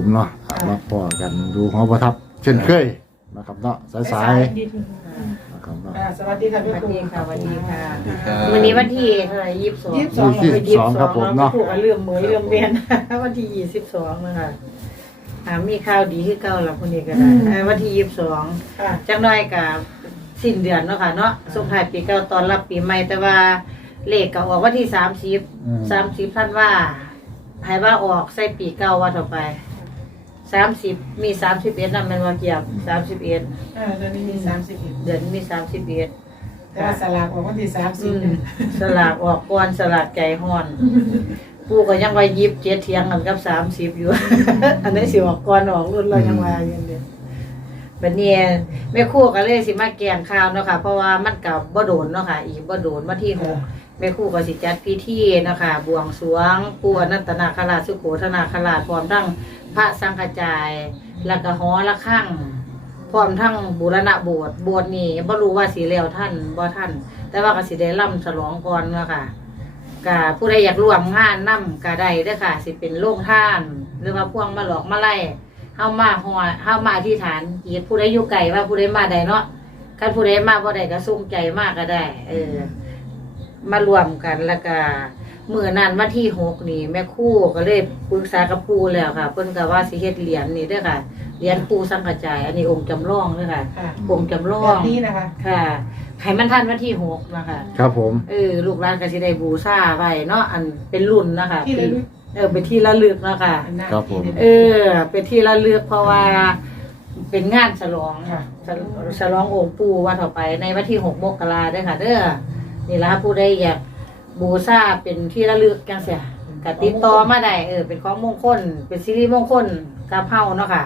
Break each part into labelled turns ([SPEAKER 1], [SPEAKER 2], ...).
[SPEAKER 1] ผมเนาะอะมาพอกันดูหอประทับ เช่นเคยนะครับเนาะสายๆนะครับเนาะ
[SPEAKER 2] อ่าสวัสดีค่ะ
[SPEAKER 3] ส
[SPEAKER 2] พี่
[SPEAKER 3] วัส
[SPEAKER 2] ครู
[SPEAKER 3] ดีค่ะสวัสดีค่ะ
[SPEAKER 4] ครับ
[SPEAKER 3] วันนี้วันที่เท่าไหร่ยี่สิบสอง
[SPEAKER 2] ยี่สิบสอง
[SPEAKER 1] ยี่สิบสองครับผมเนาะ
[SPEAKER 3] ผูกเรื่องมือเรื่องเวียน วันที่ยี่สิบสองนะคะอ่ามีข่าวดีคือเก่าหลับคนนี้ก็ได้อ่าวันที่ยี่สิบสอง
[SPEAKER 2] ค่ะ
[SPEAKER 3] จังน้อยกับสิ้นเดือนเนาะค่ะเนาะส่งท้ายปีเก่าตอนรับปีใหม่แต่ว่าเลขก็ออกวันที่สามสิบ
[SPEAKER 1] อืม
[SPEAKER 3] สามสิบท่านว่าให้ว่าออกใส่ปีเก่าว่าต่อไป สามสิบมีสามสิบเอ็ดนั่นมันว่าเกียบสามสิบเอ็ด
[SPEAKER 2] อ่าเดือนนี้มีสามสิบเอ็ด
[SPEAKER 3] เดือนมีสามสิบเอ็ด
[SPEAKER 2] แต่ว่าสลากออกวันที่สามสิ
[SPEAKER 3] อื
[SPEAKER 2] บ
[SPEAKER 3] มสลากออกก่อนสลากใจห้อนปูก็ยังว่ายิบเจ็ดเทียงกันกับสามสิบอยู่ อันนี้สิออกก่อนออกรุ่นเรายังว่าอย่างเดียวบัดนี้แม่ครู่ก็เลยสิมาแกงข้าวเนาะค่ะ เพราะว่ามันกับบ่โดนเนาะค่ะ อีกบ่โดนมาที่หกแม่ครู่ก็สิจัดพิธีเนาะค่ะบวงสรวงปู่อนันตนาคราชสุโขธนาคราชพร้อมทั้ง พระสังฆจาย แล้วก็หอละข้างพร้อมทั้งบูรณะโบสถ์โบสถ์นี่บ่รู้ว่าสิแล้วท่านบ่ท่าน แต่ว่าก็สิได้ล่ำฉลองก่อนเนาะค่ะก็ผู้ใดอยากร่วมงานนํก็ได้เด้อค่ะ สิเป็นโรงท่าน หรือว่าพ่วงมาหลอกมาไล่เฮามาฮอดเฮามาอธิษฐานอีกผู้ใดอยู่ไกลว่าผู้ใดมาได้เนาะคันผู้ใดมาบ่ได้ก็ส่งใจมากก็ได้ เออ มารวมกันแล้วก็ มื้อนั้นวันที่หกนี่แม่ครู่ก็เลยปรึกษากับปู่แล้วค่ะ เพิ่นก็ว่าสิเฮ็ดเหรียญนี่เด้อค่ะเหรียญปู่สังกระจาย อันนี้องค์จำลองเด้อค่ะ
[SPEAKER 2] ค่ะ
[SPEAKER 3] องค์จำลอ
[SPEAKER 2] แบ
[SPEAKER 3] ง
[SPEAKER 2] บนี้นะคะ
[SPEAKER 3] ค่ะให้มันทันวันที่หกนะคะ
[SPEAKER 1] ครับผม
[SPEAKER 3] เออลูกหลานก็สิได้บูชาไว้เนาะอันเป็นรุ่นนะคะ
[SPEAKER 2] ที่ระลึก
[SPEAKER 3] เออเป็นที่ระลึกเนาะค่ะ
[SPEAKER 2] เป็นหน้า
[SPEAKER 1] ครับผม
[SPEAKER 3] เออ เป็นที่ระลึกเพราะว่าเป็นงานฉลองค่ะฉลฉลององค์ปู่วันต่อไปในวันที่หกมกราเด้อค่ะ เด้อนี่ละผู้ใดอยาก บูชาเป็นที่ระลึกจังเสียก็ติดต่อมาได้เออเป็นของมงคล เป็นซีรีส์มงคลกับเฮาเนาะค่ะ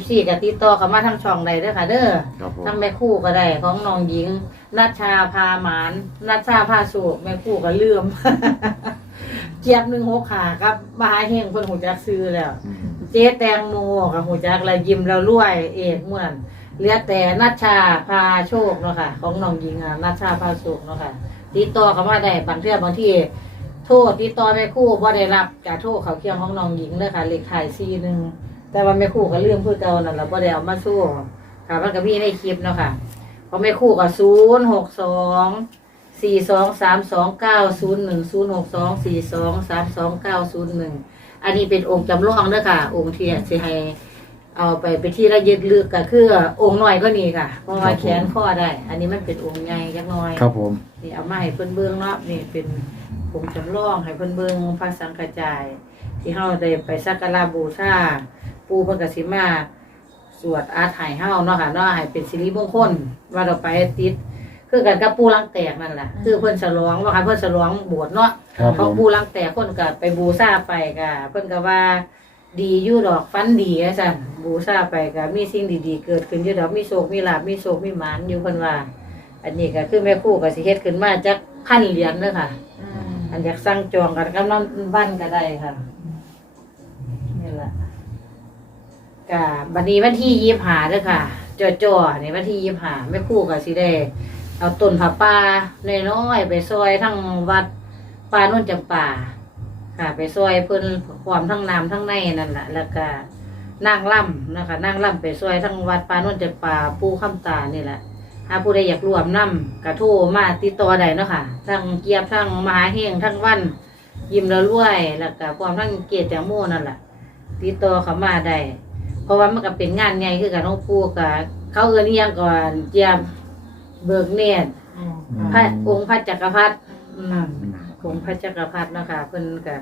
[SPEAKER 3] FC ก็ติดต่อเข้ามาทางช่องใดเด้อค่ะ เด้อ
[SPEAKER 1] ครับผม
[SPEAKER 3] ทั้งแม่คู่ก็ได้ของน้องหญิงนัชชาพาหมานนัชชาพาสุกแม่คู่ก็ลืมเจี๊ยบหนึ่งหกขาครับมหาเฮงเพิ่นหูจักซื้อแล้ว
[SPEAKER 1] อืม
[SPEAKER 3] เจ๊แตงโมกับหูจักแล้วยิ้มแล้วรวยเอกม่วนเหลือแต่นัชชาพาโชคเนาะค่ะ ของน้องหญิงอะนัชชาพาสุกเนาะค่ะ ติดต่อเขามาได้บางเทื่อบางที่โทษติดต่อแม่คู่บ่ได้รับการโทษเขาเคียงของน้องหญิงเลยค่ะเลขถ่ายซีหนึ่งแต่ว่าแม่คู่ก็ลืมเพื่อเก่านั่นแหละบ่ได้เอามาสู้ค่ะมันก็มีในคลิปเนาะค่ะพอไม่คู่กับศูนย์หกสองสี่สองสามสองเก้าศูนย์หนึ่งศูนย์หกสองสี่สองสามสองเก้าศูนย์หนึ่งอันนี้เป็นองค์จำลองเด้อค่ะ องค์ที่จะให้ เอาไปไปที่ระยึดเลือกก็คือองค์น้อยก็นี่ค่ะ เพราะว่าแขนข้อได้ อันนี้มันเป็นองค์ใหญ่จักหน้อย
[SPEAKER 1] ครับผม
[SPEAKER 3] นี่เอามาให้เพิ่นเบิ่งเนาะนี่เป็นองค์จำลองให้เพิ่นเบิ่งพระสังฆจาย ที่เฮาได้ไปสักการะบูชาปู่เพิ่นก็สิมาสวดอาถายเฮาเนาะค่ะเนาะให้เป็นสิริมงคลว่าเราไปติดคือกันกับปูลังแตกนั่นแหละคือเพิ่นฉลองว่าค่ะเพิ่นฉลองโบสถ์เนาะ
[SPEAKER 1] ครับผ
[SPEAKER 3] ของ
[SPEAKER 1] ม
[SPEAKER 3] ปูลังแตกคนก็ไปบูชาไปก็เพิ่นก็ว่า ดีอยู่ดอกฟันดีว่าซั่นบูชาไปก็มีสิ่งดีๆ เกิดขึ้นอยู่ดอกมีโชคมีลาภมีโชคมีหมานอยู่เพิ่นว่า อันนี้ก็คือแม่ครู่ก็สิเฮ็ดขึ้นมาจากพันเหรียญเด้อค่ะ
[SPEAKER 2] อืม
[SPEAKER 3] อันอยากสั่งจองกันกำลังบ้านก็ได้ค่ะนี่แหละกะบัดนี้วันที่ยี่หาเด้อค่ะจ่อจ่อๆนี่วันที่ยี่หาไม่คู่กับสิได้ เอาต้นผาป่าน้อยๆไปซอยทั้งวัดป่านุ่นจำป่า ค่ะ ไปซอยเพิ่นความทั้งน้ำทั้งในนั่นแหละแล้วก็นางล่ำนะคะนางล่ำไปซอยทั้งวัดป่านุ่นจำป่าปูข้ามตานี่แหละถ้าผู้ใดอยากรวมนำกระโทรมาติดต่อได้เนาะค่ะทั้งเกียบทั้งมหาเฮงทั้งวัน ยิ้มแล้วรวย แล้วก็พร้อมทั้งเกียรติแตงโมนั่นแหละติดต่อเขามาได้เพราะว่ามันก็เป็นงานใหญ่คือกับน้องปูกับเขาเอื้อนอิหยังก่อนเจียมเบิกเนตร
[SPEAKER 2] อืม
[SPEAKER 3] พระองค์พระจักรพรรดิ อืมองค์พระจักรพรรดิเนาะค่ะเพิ่นก็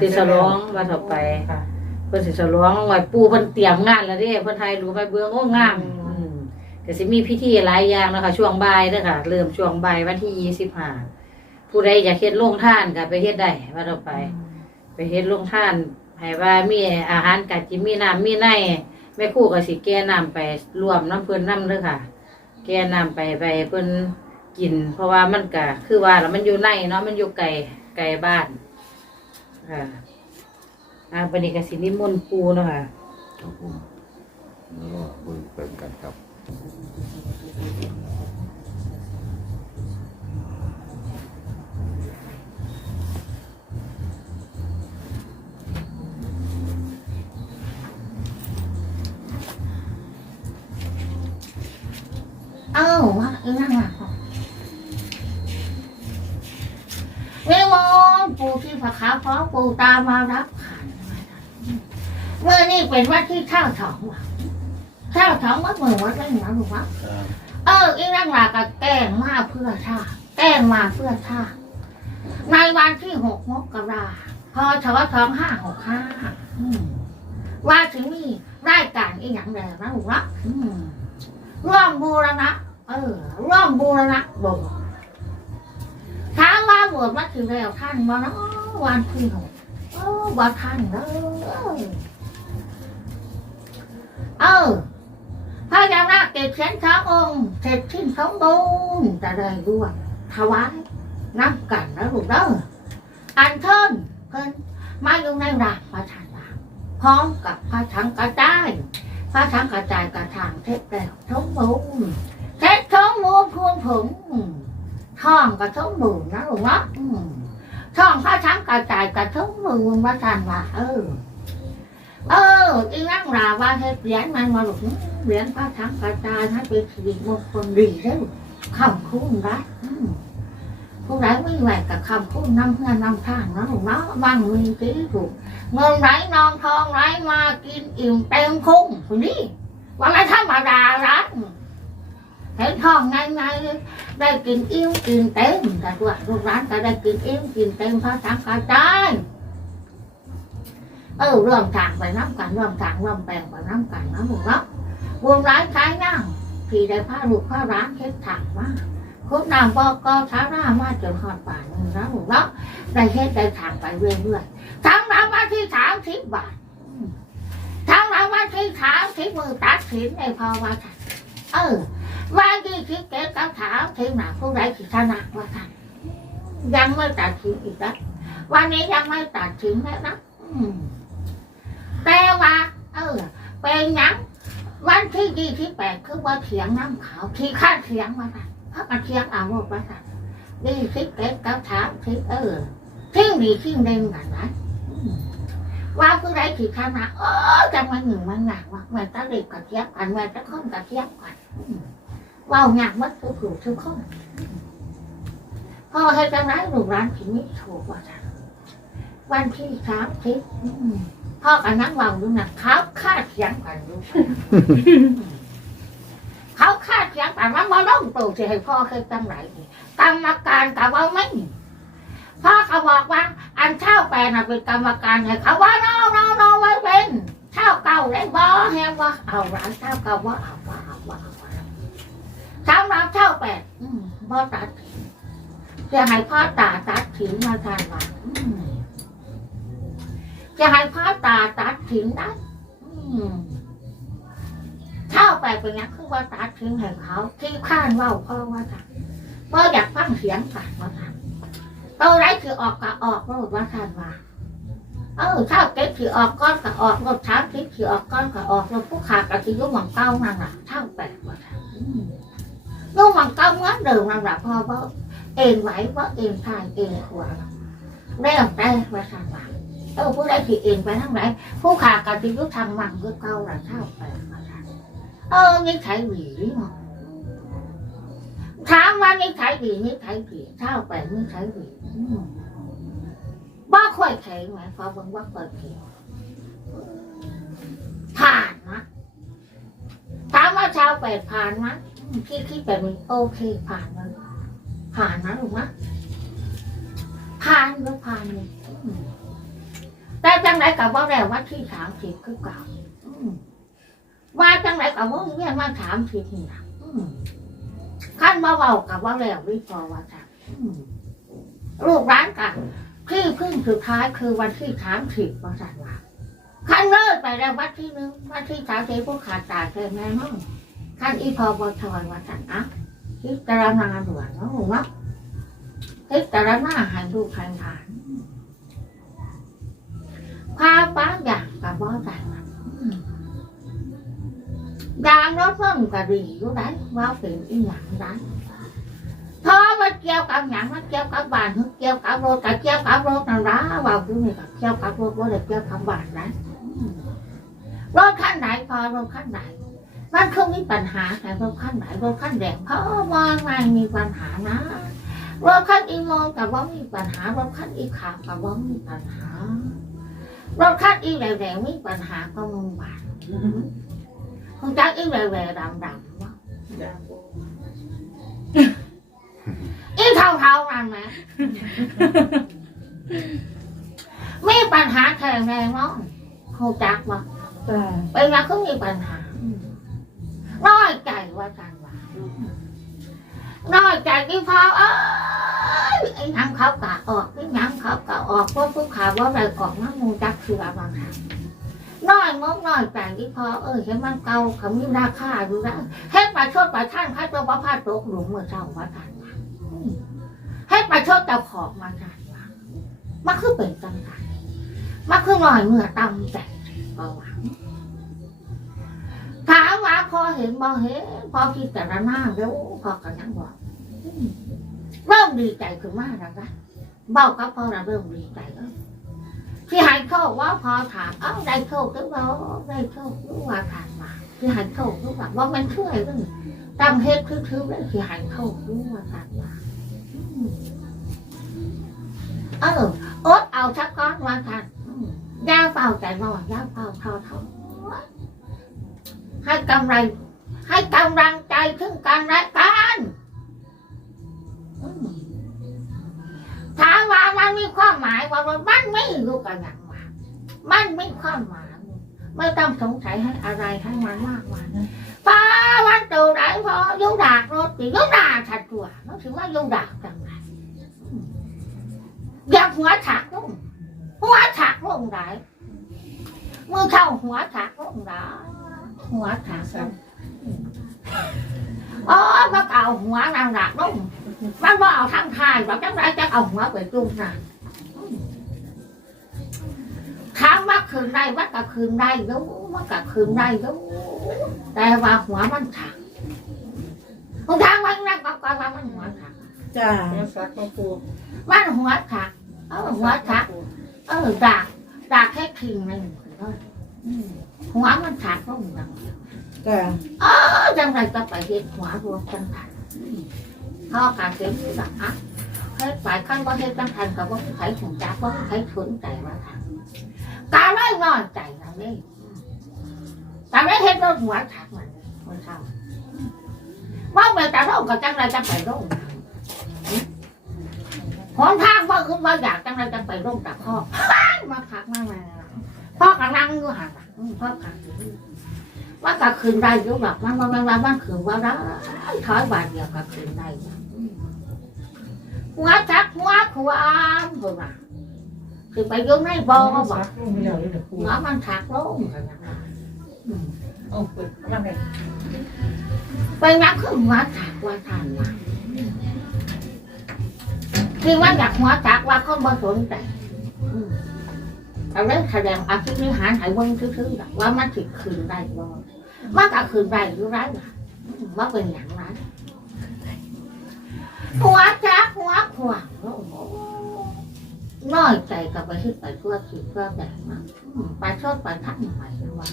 [SPEAKER 3] สิฉลองว่าต่อไป
[SPEAKER 2] ค่ะ
[SPEAKER 3] เพิ่นสิฉลองไว้ปูเพิ่นเตรียมงานแล้วเด้เพิ่นไทยรู้ไปเบื้องโอ้งาม
[SPEAKER 2] อืม
[SPEAKER 3] อืมก็สิมีพิธีหลายอย่างนะคะช่วงบ่ายเด้อค่ะ เริ่มช่วงบ่ายวันที่ยี่สิบห้าผู้ใดอยากเฮ็ดโรงทานก็ไปเฮ็ดได้ว่าต่อไป ไปเฮ็ดโรงทานให้ว่ามีอาหารกัดจิมีน้ำมีในแม่ครู่ก็สิแก้น้ำไปรวมน้ำเพิ่นน้ำเด้อค่ะ แก้น้ำไปไปเพิ่น กิน เพราะว่ามันก็คือว่าแล้วมันอยู่ในเนาะมันอยู่ไกลไกลบ้านค่ะอ่าปณิกสินิมนต์ปูนะคะ
[SPEAKER 1] ครับผมแล้วก็เบิ่งเติมกันครับ
[SPEAKER 4] อ้าวนั่งอะ ที่พระขาวพร้อมปู่ตามมารับขันเมื่อนี่เป็นวัดที่เช่าสองว่ะเช่าสองวัดเมืองวัดไม่เหนือหรือวะ
[SPEAKER 5] ครับ
[SPEAKER 4] เอออีนั่งหลักก็แกล้งมาเพื่อชาติแกล้งมาเพื่อชาติในวันที่หกมกราพอชวสองห้าหกห้าอืมว่าถึงนี่รายการอีหยังแดงนะลูกนะอืมร่วมบูรณะ เออร่วมบูรณะโบสถ์ถามว่าบวชมาถึงแล้วท่านมาเนาะ วันที่หกเออว่าท่านเลยเออพระยานาคเก็บเสียนสององค์เสร็จสิ้นสมบูรณ์จะได้ด้วยถวายน้ำกันนะลูกเด้ออันเทินเพิ่นมาอยู่ในรางพระชานางพร้อมกับพระถังกระจายพระถังกระจายกระถางเทพแล้วสมบูรณ์เทพสมบูรณ์พวงผงท่องกระสมบูรณ์นะลูกเนาะ อืมท่องพระถังกระจายกระสมบูรณ์พระชานว่าเออ เอออีนั่งราว่าให้เหรียญมันมาหลุดเหรียญพระถังกระจายให้เป็นสิริมงคลดีได้อคำคุ้มรักผู้ใดไม่ไหวกับคำคุ้มน้ำเพื่อนน้ำท่างนะหนูเนาะบ้านมีสีถูกเงินไหลนองทองไหลมากินอิ่มเต็มพุงคนนี้วันละธรรมดารักเห็นทองไงไง ได้กินอิ่มกินเต็มแต่ตัวลูกร้านก็ได้กินอิ่มกินเต็มพระถังกระจายเออร่วมทางไปน้ำกันร่วมทางร่วมแปลงไปน้ำกันนะหมูเนาะวงร้ายท้ายนั่งที่ได้ผ้าลูกผ้าร้านเฮ็ดถังมาคุณนางบอกก็ช้าหน้ามาจนหอดป่านนึงนะหมูเนาะได้เฮ็ดได้ทางไปเรื่อยๆทั้งรางวัลที่สามสิบบาททั้งรางวัลที่สามสิบมือตัดสินในภาวะเออ วันที่คิดเก็บกับถามทีหนาผู้ใดสิชนะว่าทันยังไม่ตัดสินอีกนะวันนี้ยังไม่ตัดสินแล้วนะแต่ว่า เออเป็นยังวันที่ยี่ที่แปดคือว่าเถียงน้ำขาวที่ข้าเถียงมาค่ะพักกันเถียงเอาหมดมาค่ะยี่ที่เก็ดกับถามที่เออที่ดีที่เด่นกันนะว่าผู้ใดที่ข้ามาเออจังมันหนึ่งมันหนักว่าแม่ตาเด็กกับเทียบกันแม่ตะข้องกับเทียบกันอืม ว่าหนักมัดทุกผู้ทุกคนพ่อให้จังไรลูกร้านที่นี้ถูกว่าจ้ะวันที่สามสิบอืมพ่อกับนักวางดูนะเขาคาดเสียงกันดูเขาคาดเสียงกันว่ามาต้องตู่จะให้พ่อเคยตั้งไหนกรรมการกับว่าไม่พ่อเขาบอกว่า อันเช่าแปลน่ะเป็นกรรมการให้เขาว่าน้องน้องน้องไว้เป็นเช่าเก่าได้บ่แฮงว่าเอาร้านเช่าเก่าว่าเอาว่าเอาว่าเอาว่า ช่าน้ำเช่าแปดบ่ตัดถิ่นจะให้พ่อตาตัดถิ่นมาทานว่าจะให้พ่อตาตัดทิ้งได้เข้าไปเป็นยังคือว่าตัดทิ้งให้เขาที่ข้านว่าพ่อว่าค่ะพ่ออยากฟังเสียงกันว่าค่ะตัวไรคือออกก็ออกรถว่าทานว่าเออถ้าเก็บคือออกก้อนก็ออกรถช้างทิศคือออกก้อนก็ออกรถผู้ขาดกับที่ยุ่งหวังเก้านั่นแหละเท่าแปดว่าค่ะ อืมยุ่งหวังเก้าเหมือนเดิมนั่นแหละพ่อว่าเองไหวว่าเองทายเองควรแล้วแต่ว่าท่านว่าเออผู้ใดผิดเองไปทั้งไหนผู้ขาดการติยุทธทางมันก็เก่าหลังเท่าไปเออนี่ใช้หวีเนาะถามว่านี่ใช้หวีนี่ใช้หวีเท่าไปนี่ใช้หวีบ้าค่อยใช้ไหมพอบิ่งว่าเปิดเขียวผ่านนะถามว่าชาวแปดผ่านนะอืม คิดคิดแบบนี้โอเคผ่านมันผ่านนะถูกไหมผ่านก็ผ่านเลยแต่จังไรกับว่าแล้วว่าที่สามสิบคือเก่าว่าจังไรกับว่าเรียกว่าสามสิบนี่นะขั้นมาเบากับว่าแล้ววิพอว่าจ้ะลูกร้านกันที่พึ่งสุดท้ายคือวันที่สามสิบวันสันว่าขั้นเลิกไปแล้ววันที่หนึ่งวันที่สามสิบพวกขาดตายเลยแม่น้อง ขั้นอีพอบอทอนวันสันอะพิจารณาด่วนเนาะเนาะพิจารณาให้ดูใครผ่านพาป้าอย่างกับบ่ได้มันอืมยางรถเพิ่มกะดีอยู่ได้ว่าเป็นอีหยังได้พอมาเกี่ยวกับหยังมันเกี่ยวกับบ้านเกี่ยวกับรถแต่เกี่ยวกับรถนั่นละว่าคือนี่กับเกี่ยวกับรถว่าเลยเกี่ยวกับบ้านนะรถขั้นไหนพอรถขั้นไหน มันคงมีปัญหาแต่รถขั้นไหนรถขั้นแดงเพราะว่าไม่มีปัญหานะรถขั้นอีโมกับว่ามีปัญหารถขั้นอีขาวกับว่ามีปัญหารถขั้นอีแหล่ๆมีปัญหาก็มึงบาดคงจักอีแหล่ๆดำๆเนาะ
[SPEAKER 2] จ้าปู
[SPEAKER 4] อีเท่าๆนั่นแหละมีปัญหาแข่งแรงเนาะคงจักว่า
[SPEAKER 3] จ้า
[SPEAKER 4] เป็นไงก็มีปัญหา น้อยใจว่ากันว่าน้อยใจที่พอเอ้ยไอ้หยังเขากะออกไอ้หยังเขากะออกพราะผู้ขาว่าไรออกน้ำมูจักคืออะไรบางน้อยมกน้อยใจที่พอเออเห็นมันเก่าเขามีราคาอยู่แล้วเฮ็ดมาชดมาท่านพระตัวพระพาตกหลุมเมื่อเช้าว่าท่านว่าอืมเฮ็ดมาชดเจ้าของมาท่านว่ามันคือเป็นจังไงมันคือลอยเมื่อตำใจก็ว่าถามว่าพ อเห็นบ่เห็นพอพิจารณาแล้วพอกันยังบอกเริ่มดีใจขึ้นมากแล้วนะเบ้ากับพ่อเราเริ่มดีใจแล้วที่หายเข้าว่าพอถามเอ้าได้เข้าหรือเปล่าได้เข้าหรือว่าถามมาที่หายเข้าหรือว่าว่ามันช่วยเรื่องตั้งเฮ็ดคือๆแล้วที่หายเข้าหรือว่าถามมาเอออดเอาชักก้อนว่าทานย่าเป่าใจนอนย่าเป่าเท่าเท่า ให้กำไร ให้กำลังใจถึงกันและกันถามว่ามันมีความหมายว่ามันไม่รู้กันอย่างว่ามันไม่ความหมายไม่ต้องสงสัยให้อะไรให้มันมากมายป้าวันตูไหนพอยุดากรถติยุดาชัดตัวนั่นถือว่ายุดากจังไรอยากหัวฉากลงหัวฉากลงไหนมือเข้าหัวฉากลงไหน หัวขาสั่นอ๋อมาเอาหัวนางหลักนุ่มมันว่าเอาทางทายแบบจังไรจะเอาหัวไปจุ่มน่ะถามว่าคืนได้ว่าก็คืนได้รู้ว่าก็คืนได้รู้แต่ว่าหัวมันขาดคุณทางมันนั่งก็ก็ว่ามันหัวขาด
[SPEAKER 3] จ้า
[SPEAKER 2] แม่ซักมาปู
[SPEAKER 4] มันหัวขาดเออหัวขาดเออดากดากแค่คิงนึงอืม หัวมันขาดก็เหมือนกัน
[SPEAKER 3] จ้า
[SPEAKER 4] เออจังไรก็ไปเห็นหัวรวมกันทันพ่อการเขียนที่แบบอะเฮ็ดฝ่ายขั้นว่าเฮ็ดจังทันกับว่าใครสนใจว่าใครสนใจว่าทันการไม่นอนใจเราเนี่ยแต่ไม่เห็นรถหัวถักมันมันเท่าว่าไปแต่เรากับจังไรจังไปร่งหนทางว่าคือว่าอยากจังไรจังไปร่งแต่พ่อมาพักมามา พ่อกำลังอยู่ห่างพ่อกำลังว่าก็คืนได้อยุบแบบมันมันมันมันมันคืนว่าได้ถอยบาทเดียวก็คืนได้หัวจักหัวขวามหัวคือไปอยุ่งในบ่อก็บอก
[SPEAKER 2] ซักลงไปแล้วเลยปู
[SPEAKER 4] หัวมันถักลงกันอย่างนั้น
[SPEAKER 2] โอ้ปูว่าไง
[SPEAKER 4] ไปนักขึ้นหัวถักว่าทานมาคือว่าอยากหัวถักว่าคนบ่สนใจ อืมแต่เรื่องแสดงอาชีพนิหารหายเบิ้งซื่อๆแบบว่ามันถึงคืนได้บ่มันก็คืนได้อยู่ไรล่ะว่าเป็นอย่างไรหัวจักหัวขวางน้อยใจกับไปที่ไปทั่วขีดทั่วแดงมาอืมไปชอบไปทักหม่อยว่า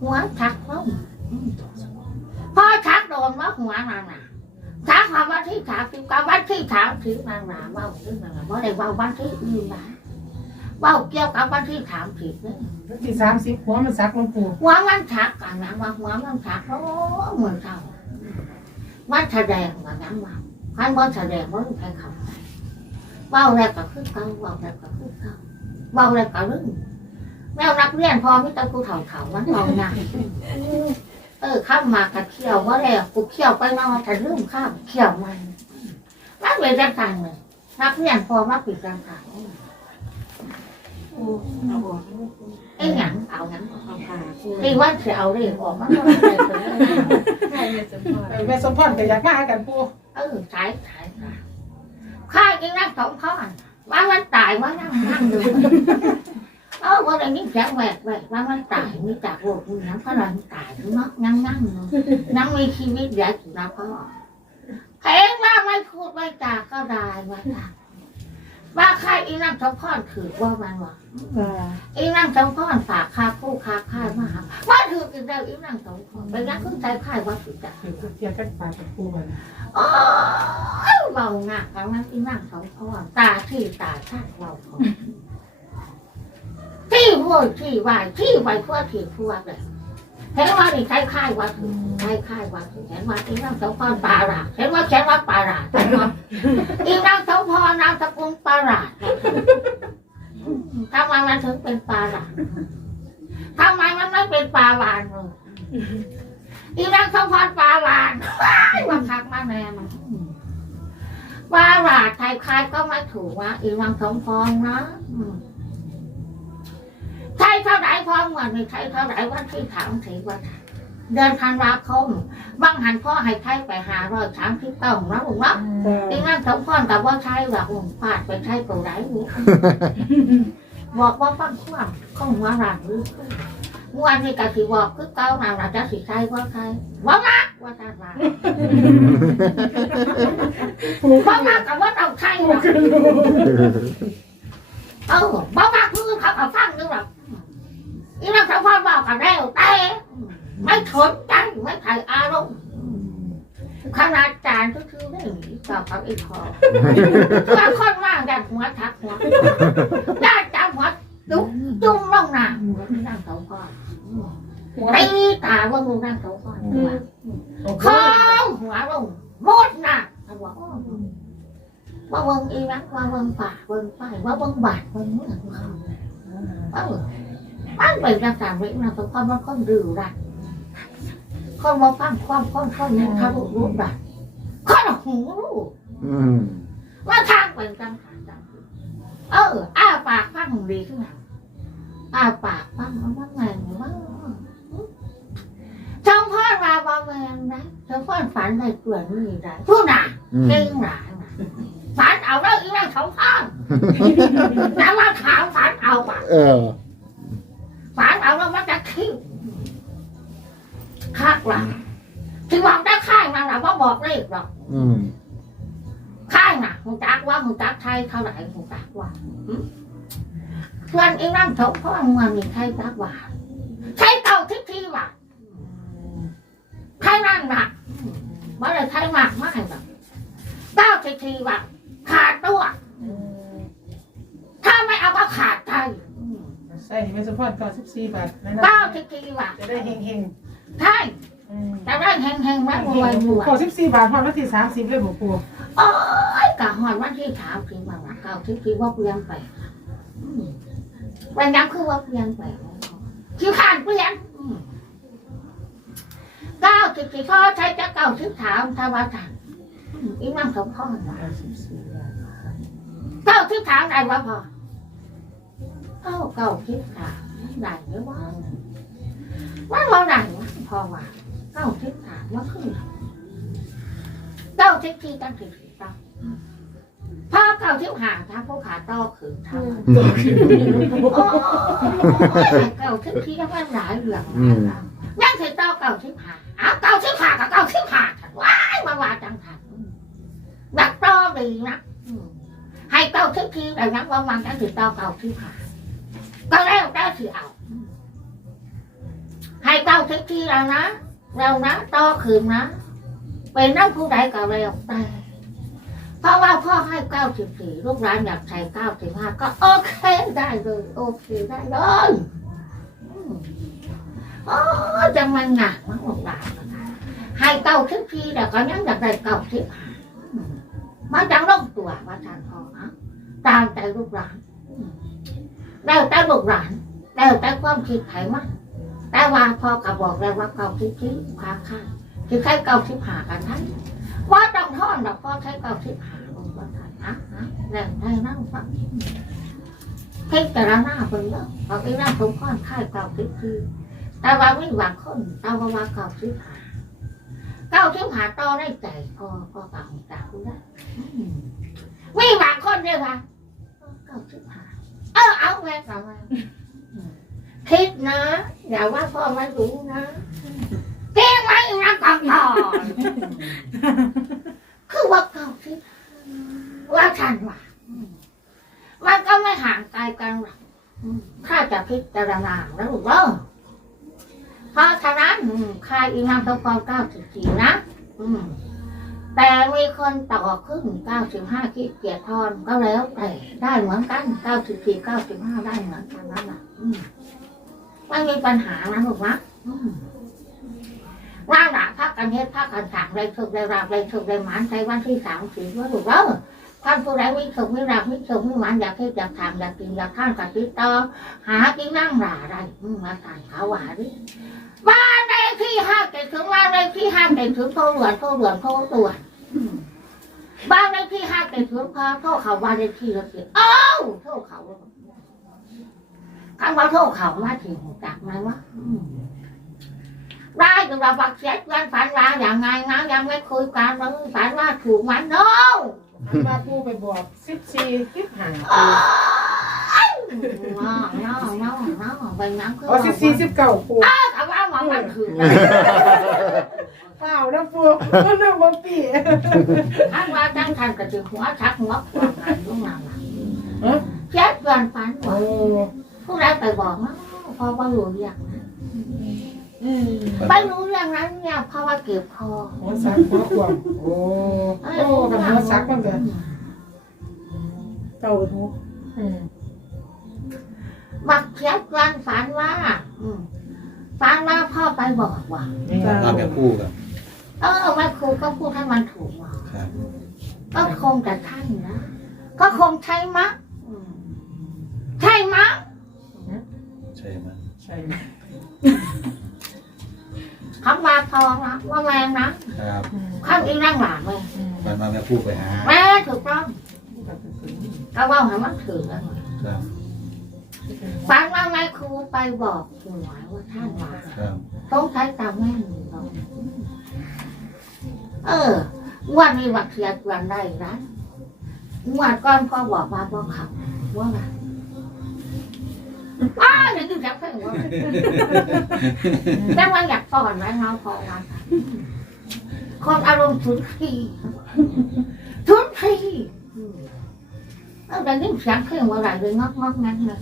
[SPEAKER 4] หัวชักล้มอืมพอชักโดนว่าหัวนาน่ะชักคำว่าที่ถามสิกับวันที่ถามถึงนาน่ะเว่าถึงนาน่ะว่าได้ว่าวันที่อื่นนะ ว่าเกี่ยวกับวันที่ถามถึงเนี่ย
[SPEAKER 2] วันที่สามสิบหัวมันซักลงปู
[SPEAKER 4] หัวมันชักกันนะว่าหัวมันชักโอ้เหมือนเท่ามันแสดงว่านั้นว่าพันบ่แสดงว่าใครเขาเว้าแล้วก็คือเขาเว้าแล้วก็คือเขาเว้าแล้วก็ลืมแมวนักเรียนพอมิตรกูเถ่าเถ่าๆมันเว้าหนักเออข้ามมากระเขี่ยวว่าแล้วกูเขี่ยวไปนอนแต่ลืมข้ามเขี่ยวมันนักเรียนจังสันเลยนักเรียนพอมาปิดการข่าว
[SPEAKER 2] ปู เอาออก
[SPEAKER 4] ไอ้หยังเอาหยัง
[SPEAKER 2] เอาผ่าปู
[SPEAKER 4] ที่ว่าจะเอาเรื่องออกมันก็ไม่ได้เลย
[SPEAKER 2] แม่สมพรก็อยากมากันปู
[SPEAKER 4] เออสายสายสายข้าจริงนักสองข้อนว่ามันตายว่านั่งนั่งอยู่เออว่าอะไรนี่แข็งแหวกแหวกว่ามันตายมีจากโลกนี้นะเพราะเราตายเนาะนั่งนั่งเนาะนั่งมีชีวิตใหญ่ถึงนะพ่อเห็นว่าไม่พูดไม่จาก็ได้ว่าจ้ะ ว่าใครอีนั่งสมพรถือว่ามันวะ
[SPEAKER 3] จ้า
[SPEAKER 4] อีนั่งสมพรฝากคาคู่คาค่ายมาหาว่าถืออีกแล้วอีนั่งสมพรเป็นยังขึ้นใจค่ายว่าถือจ้ะ
[SPEAKER 2] คือเทียกันปลากับปูมัน
[SPEAKER 4] โอ้ยเบาหนักแล้วนั่นอีนั่งสมพรตาที่ตาชาติเราคนที่โวยที่วายที่ไหวทั่วที่ทั่วเลย เห็นว่านี่ใช้ค่ายว่าถือใช้ค่ายว่าถือเห็นว่าอีนั่งสมพรปาราเห็นว่าแค่ว่าปาราเห็นว่าอีนั่งสมพรนามสกุลปาราทำไมมันถึงเป็นปาราทำไมมันไม่เป็นปลาวานเลยอีนั่งสมพรปลาวานว้ายมาคักมาแน่มันปลาราไทยคายก็ไม่ถูกว่าอีนั่งสมพรนะ ใช่เท่าไหร่พร้อมวันนี้ใช่เท่าไหร่วันที่ถามถีวันเดือนธันวาคมบางหันพ่อให้ใช้ไปหาร้อยสามที่ต้องนะผมว่าที่นั่นสมพรกับว่าใช่ว่าผมพลาดไปใช่ตัวไหนหูบอกว่าฟังความข้องว่าหลังหรือเมื่อวานนี้กะสิบอกคือเก้านาเราจะสิใช่ว่าใครว่ามาว่าตาว่าว่ามากับว่าเราใช่หรอกเออว่ามาคือเขาเอาฟังนึกหรอกนี่นั่นสมพรบอ กกับแล้วแต่ไม่สนใจไม่ถ่ายอารมณ์ขนาดจานก็คือไม่หนีกับกับไอ้ทองเพื่อคนมากดันหัวทักหัวญาติจับหัวจุ๊บจุ้มลงหน้าหัวที่นั่งเสาก้อนตีตาว่ามึงนั่งเสาก้อนหัวคอหัวลงหมดหน้าเขาบอกว่าเบิ่งอีรักว่าเบิ่งป่าเบิ่งไปว่าเบิ่งบาดเบิ่งเมืองเขา มันเป็นรักษาเวทนาสมความมันคนดื้อรักคนมาฟังความคนคนนี้ทะลุรู้รักคนหูรู้
[SPEAKER 1] อืม
[SPEAKER 4] ว่าทางเป็นจังหันจังเอออ้าปากฟังดีขึ้นมาอ้าปากฟังมันว่าไงว่าช่องพ่อมาบอแมนนะช่องพ่อฝันในเกลือนนี่ได้ผู้หนา
[SPEAKER 1] อืม
[SPEAKER 4] เก่งหนานะฝันเอาแล้วอีนั่งช่องพ่อแต่ว่าขาวฝันเอาอะ
[SPEAKER 1] เออ
[SPEAKER 4] ฝันเอา แล้วมันจะคิ้วคักหลังที่บอกได้ค่ายมันหรอว่าบอกเลขหรอก
[SPEAKER 1] อืม
[SPEAKER 4] ข้างน่ะมึงจักว่ามึงจักไทยเท่าไหร่มึงจักว่าหึส่วนอีนั่งสงพ่อมึงมีไทยจักว่าใช้เต่าทิพทีว่ะไทยนั่งหนักว่าเลยไทยมากมากแบบเต้าทิพทีว่ะขาดตัวถ้าไม่เอาก็ขาดไทย
[SPEAKER 2] ใช่ไม่สมพรต่อสิบสี่บาทนั่นนะ
[SPEAKER 4] เต้าทิพทีว่ะ
[SPEAKER 2] จะได้เฮงเฮง
[SPEAKER 4] ใช่จะได้แห้งๆไหมรวยรวย
[SPEAKER 2] ขอสิบสี่บาทพอวันที่สามสิบเลยหมูปู
[SPEAKER 4] โอ้ยกะหอนวันที่ถามทีมาว่าเก้าทิพทีว่าเปลี่ยนไปอืมวันยังคือว่าเปลี่ยนไปคือขานเปลี่ยนอืมเก้าสิบสี่ข้อใช้จะเก้าสิบสามทวารฐานอืมอีมั่งสมข้อนะ
[SPEAKER 2] สิบสี่บาท
[SPEAKER 4] เก้าสิบสามได้ว่าพอ เก้าเก้าสิบสามได้ไหมว่าว่าเราได้วะพอว่าเก้าสิบสามว่าคือเก้าสิบสี่ตั้งสิบสี่ตั้งพอเก้าสิบห้าถ้าผู้ขาต่อขืนทำโอ้ยเก่าทิพย์ที่มันหลายเหลืองนั่นคือเจ้าเก่าทิพย์หาอ้าวเก่าทิพย์หากับเก่าทิพย์หาฉันว้ายมาว่าจังหันแบบต่อดีนะอืมให้เก่าทิพย์ที่แต่ยังว่ามันนั่นคือเจ้าเก่าทิพย์หา ก็แล้วได้ถือเอา ให้เก่าทิพย์ที่แล้วนะ เรานะต่อคืนนะเป็นน้ำผู้ใดก็แล้วแต่เพราะว่าพ่อให้เก้าสิบสี่ลูกร้านอยากใช้เก้าสิบห้าก็โอเคได้เลยโอเคได้เลยโอ้จะมันหนักมันหกหลานให้เก้าสิบสี่แต่ก็ยังอยากได้เก้าสิบห้ามาจังลงตัวว่าทานพอนะตามใจลูกหลาน แล้วแต่ลูกหลานแล้วแต่ความคิดไผ่มันแต่ว่าพ่อก็บอกแล้วว่าเก้าสิบสี่ค้าค่าคือใช้เก้าสิบห้ากันทั้งว่าต้องท่อนดอกพ่อใช้เก้าสิบหาองค์ประธานนะนะแรงไทยนั่งฟังเพ่งแต่ละหน้าเป็นเรื่องเอาไปนั่งสมข้อนค่ายเก้าสิบคือแต่ว่าไม่หวังคนแต่ว่าว่าเก้าสิบหาเก้าสิบหาต่อได้ใจพอพอปากจาเกคุณได้ไม่หวังคนเลยค่ะเก้าสิบหาเออเอา แม่กับมันคิดนะ อย่าว่าพ่อไม่รู้นะเก่งไหมนะกอกหนอนคือว่าเขาคิดว่าฉันว่ามันก็ไม่ห่างไกลกันหรอกข้าจะพิจารณาแล้วลูกเอ้เพราะฉะนั้นใครอีนางสมปองเก้าสิบงนะ อืม แต่มีคนต่อขึ้นเก้าสิบห้าคิดเกียรติทอนก็แล้วแต่ได้เหมือนกันเก้าสิบสี่เก้าสิบห้าได้เหมือนกันนั่นแหละไม่มีปัญหานะลูกนะอืมว่างหลัพักกันเฮ็ดพักกันสั่งได้สุกได้ราบได้สุกได้หมานใช้วันที่สามสี่ว่าลูกเด้อท่านผู้ใดมีสุขมีราบมีสุขมีหมานอยากเฮ็ดอยากทำอยากกินอยากท่านกับติดต่อหากินนั่งหลาได้อืมมาทานข้าหวานดิบ้านในที่ห้าเกิดถึงบ้านในที่ห้าเกิดถึงโทรหลวนโทรหลวนโทรตรวจ บ้านเลขที่ห้าเจ็ดศูนย์พอโทษเขาบ้านเลขที่แล้วสิเอ้าโทษเขาคำว่าโทษเขามาถึงจากไหนวะได้อยู่เราบักเสียเงินฝันว่าอย่างไงนะยังไม่คุยกันเลยฝันว่าถูกมันเนาะ
[SPEAKER 2] มาปูไปบอกสิบสี่สิบห้า
[SPEAKER 4] น้องน้องน้องน้องเป็นน้ำคือ
[SPEAKER 2] อ๋อสิบสี่สิบเก้าปู
[SPEAKER 4] คำว่าหมอมันคือ
[SPEAKER 2] เปล่านะปูนะบ่ปี
[SPEAKER 4] คำว่าจังทันกับถึงหัวชักหัวขวางกันลูกหลัง
[SPEAKER 2] เอ้อ
[SPEAKER 4] เสียเงินฝัน
[SPEAKER 2] โอ้
[SPEAKER 4] ว่าผู้ใดไปบอกว่าพอว่ารู้อย่างนะ
[SPEAKER 2] อืม
[SPEAKER 4] ไม่รู้เรื่องนั้นเนี่ยเพราะว่าเก็บคอ
[SPEAKER 2] หัวซักหัวขวางโอ้โอ้กับหัวซักมันก็เก้าทุกอืม
[SPEAKER 4] บักเขียบกลางฝันว่าอืมฝันว่าพ่อไปบอกว่า
[SPEAKER 2] นี่
[SPEAKER 5] มาแบบคู่กับ
[SPEAKER 4] เออแม่ครูก็พูดให้มันถูกว่า
[SPEAKER 5] ครับ
[SPEAKER 4] ก็คงจะใช่นะ ก็คงใช่มะอืมใช่มะ
[SPEAKER 5] ใช่ไหม
[SPEAKER 2] ใช่ไหม
[SPEAKER 4] คำว่าทองนะว่าแรงนะครับ
[SPEAKER 2] อืม
[SPEAKER 4] ข้างอีนั่งหลังเลย
[SPEAKER 2] อืม
[SPEAKER 5] มันมาแบบคู่ไปหา
[SPEAKER 4] แม่ถูกต้องก็ว่าให้มันถือกัน
[SPEAKER 5] ครับ
[SPEAKER 4] ฝันว่าแม่ครูไปบอกหวยว่าท่านมา
[SPEAKER 5] ครับ
[SPEAKER 4] ต้องใช้ตามแม่หนู เออ วันนี้วัดเทียนวันได้นะงวดก้อนพ่อบอกมาพ่อขับว่าไงอ้าเดี๋ยวดูจับเพื่อนว่าแต่ว่าอยากสอนไว้เงาพอมาคนอารมณ์ทุนทีทุนทีอืมเอาแต่ยิ่งเสียงเพลงว่าอะไรเลยงอกงอกงั้นเลย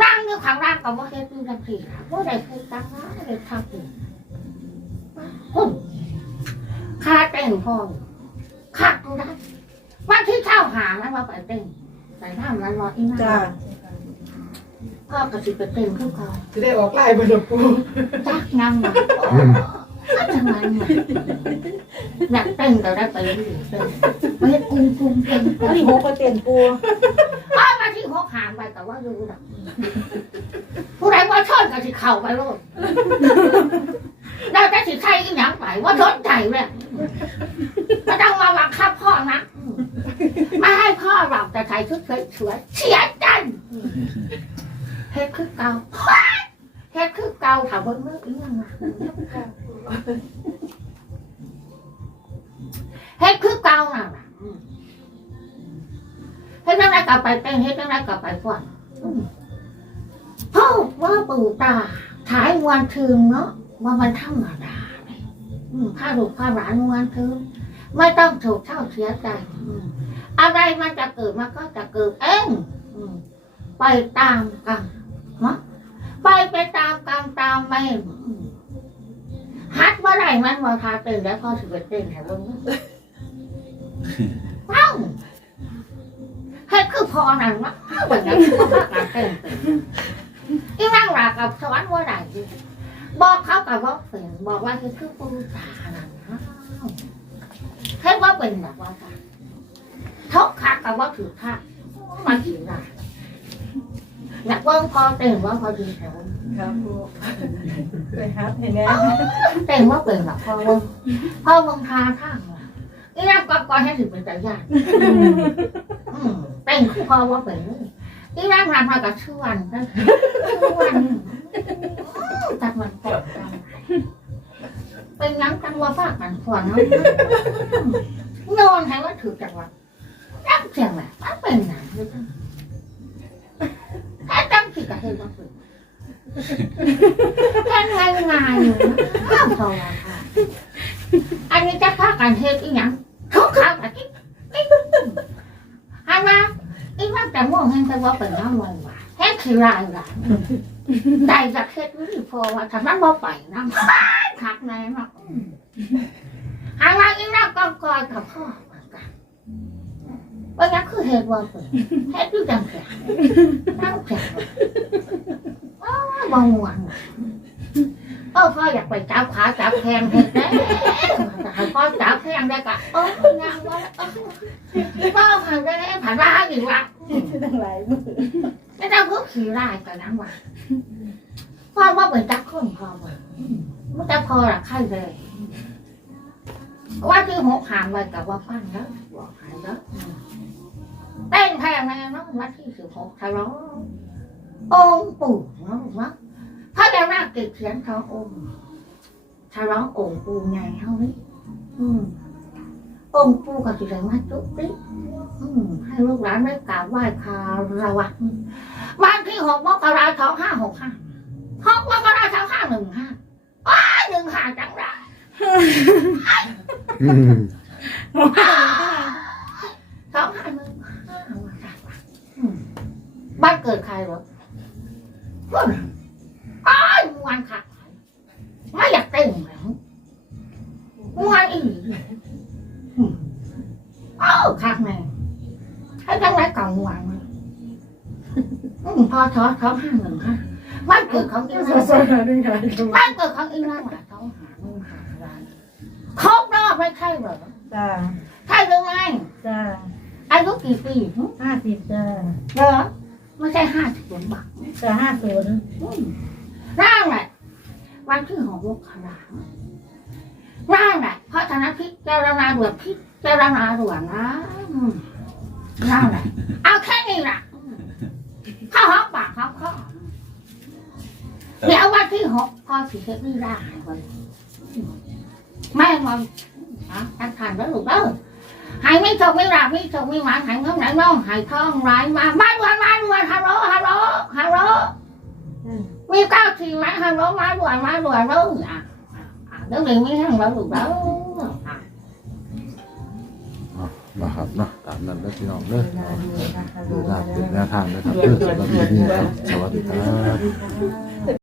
[SPEAKER 4] นั่งอยู่ข้างล่างก็ว่าเฮ็ดดูจังซี่ล่ะบ่ได้เคยตั้งนะได้ทำอยู่หุ่น คาเต้นพ่อคักดูได้วันที่เช้าหาแล้วมาไปเต้นใส่น้ำมันรออีก
[SPEAKER 2] จ้า
[SPEAKER 4] นะพ่อก็สิไปเต้นคือเขา
[SPEAKER 2] จะได้ออกไล่บ่ดอกปู
[SPEAKER 4] จักยังมาจังมันมาอยากเต้นก็ได้ไปเรื่อยๆเต้นไปเฮ็ดกุ้งกุ้งเต้น
[SPEAKER 6] ที่หกก็เตียนปู
[SPEAKER 4] อ้าวมาที่หกหางไปแต่ว่ารู้ดอกผู้ใดว่าชนก็สิเข้าไปโลด เราจะสิใครอีหยังไปว่าทนใจเลยไม่ต้องมาบังคับพ่อนะไม่ให้พ่อเราแต่ใส่ชุดสวยๆเสียใจเฮ็ดคือเก่าเฮ็ดคือเก่าถามเบิ่งเมื่ออียังนะเฮ็ดคือเก่าน่ะเฮ็ดจังไดกลับไปเต้นเฮ็ดจังไดกลับไปฟ้อนพ่อว่าปู่ตาถ่ายวันคืนเนาะ ว่ามันธรรมดาเนี่ยอืมข้าลูกข้าหลานวันคือไม่ต้องถูกเท่าเสียใจอืมอะไรมันจะเกิดมันก็จะเกิดเองอืมไปตามกรรมเนาะไปไปตามกรรมตามไปอืมฮัดว่าไรมันมาทาเต้นแล้วพอถือเต้นแถวนี้เอ้าให้คือพอนั่นวะเอาแบบนั้นคือว่าการเต้นอีนั่งหลักกับสวรรค์ว่าไรดิ บอกเขากับว่าเป็นบอกว่าคือคือปูตาน่ะนะให้ว่าเป็นแบบว่าตาทกขากับว่าถือขามันถือได้อยากเบิ่งพอเต็มว่าพอดีแถว
[SPEAKER 6] ครับปูไปฮัทให้แน่
[SPEAKER 4] เต็มว่าเป็นแบบพ่อเบิ่งพอเบิ่งทาทางว่ะนี่นั่งก็ก่อนให้ถึงเป็นใจยากอืมเต็มคือว่าเป็นเลยนี่นั่งรำมากับชื่อวันก็ชื่อวัน จักมันปอดกันเป็นหยังจังว่าฝากกันส่วนน้อนอนให้ว่าถือจังหวะจังเสียงแหละมันเป็นหนังเลยจังถ้าจังสิกะเห็นว่าเป็นแค่ไงงานอยู่นะข้าวทองค่ะอันนี้จะพากันเฮ็ดอีหยังทุกครั้งอาทิตย์ฮันมาอีว่าแต่ม่วงให้ใครว่าเป็นน้ำมันว่าเฮ็ดคือไรล่ะ ได้จะเคล็ดวิธีพอว่าถ้ามันบ่ไปน้ำคักแน่เนาะหางาอีนั่งกองกอยกับพ่อเหมือนกันว่างั้นคือเหตุว่าเปิดเหตุอยู่จังแก่นั่งแก่ว้าวบางวันเออพ่ออยากไปจับขาจับแขนเหตุได้ให้พ่อจับแขนได้กะเออนางว่าพ่อผ่านได้ผ่านได้อีกวะ
[SPEAKER 6] ทั้งหลายมือ
[SPEAKER 4] ไม่ได้พวกขี่ไล่กันนะว่ะพ่อว่าเป็นจักคนพ่อว่ะมันจะพอหรอใครเลย ว่าที่หกหามไว้กับว่าฟังแล้วบอกหายแล้วเต้นแพงแน่เนาะวัดที่สิบหกทะเลาะองปู่เนาะวะพระเจ้าหน้าคติดเขียนทององค์ทะเลาะองค์ปู่ไงเท่านี้อืม องค์ปู่ก็จะได้มาจุ๊บติ๊กอืมให้ลูกหลานได้กราบไหว้คาราวะวันที่หกมกราสองห้าหกห้าหกมกราสองห้าหนึ่งห้าอ้ายหนึ่งห้าจังไรสองห้าหนึ่งห้าบ้านเกิดใครเหรออ้ายมวนค่ะไม่อยากเต้นแล้วมวนอีก เอ้าคักแม่ให้จังไรก่อนมวนเลยอืมพอทอท้องห้าหนึ่งห้าบ้านเกิดของอี
[SPEAKER 6] ส
[SPEAKER 4] นั่น
[SPEAKER 6] ดๆด้วยกัน
[SPEAKER 4] บ้านเกิดของอีนั่นหมาท้องหาหนึ่งหาอะไรครบรอบไม่ใช่เหรอ
[SPEAKER 6] จ้า
[SPEAKER 4] ใช่หรือไม่
[SPEAKER 6] จ้า
[SPEAKER 4] อายุกี่ปีหึ
[SPEAKER 6] ห้าสิบจ้า
[SPEAKER 4] เหรอไม่ใช่ห้าสิบหบัก
[SPEAKER 6] จ้าห้าศูนย์
[SPEAKER 4] ร่างแหละวันที่หกมกราร่างแหละเพราะฉะนั้นพิจารณาด่วนพิจารณาด่วนนะอืมร่างแหละเอาแค่นี้แหละเข้าหองปากห้องคอเดี๋ยววันที่หกพอสิเฮ็ดนี่ได้วันแม่งอนฮะทักทานแล้วลูกเด้อใหายไม่ชมไม่ราบไม่ชมไม่หวานหายเมื่อไหร่น้องหายท้องร้ายมามาด่วนมาด่วนฮัลโหลฮัลโหลฮัลโหลมีเก้าทีไหมฮัลโหลมาด่วนมาด่วนเลยอะอะเดี๋ยวนี้ไม่ให้เราดูแล้วอะ
[SPEAKER 1] เอา นะครับเนาะตามนั้นแล้วพี่น้องเด้อเอาดูหน้าเป็นแนวทางนะครับเด้อสำหรับที่นี่ครับสวัสดีครับ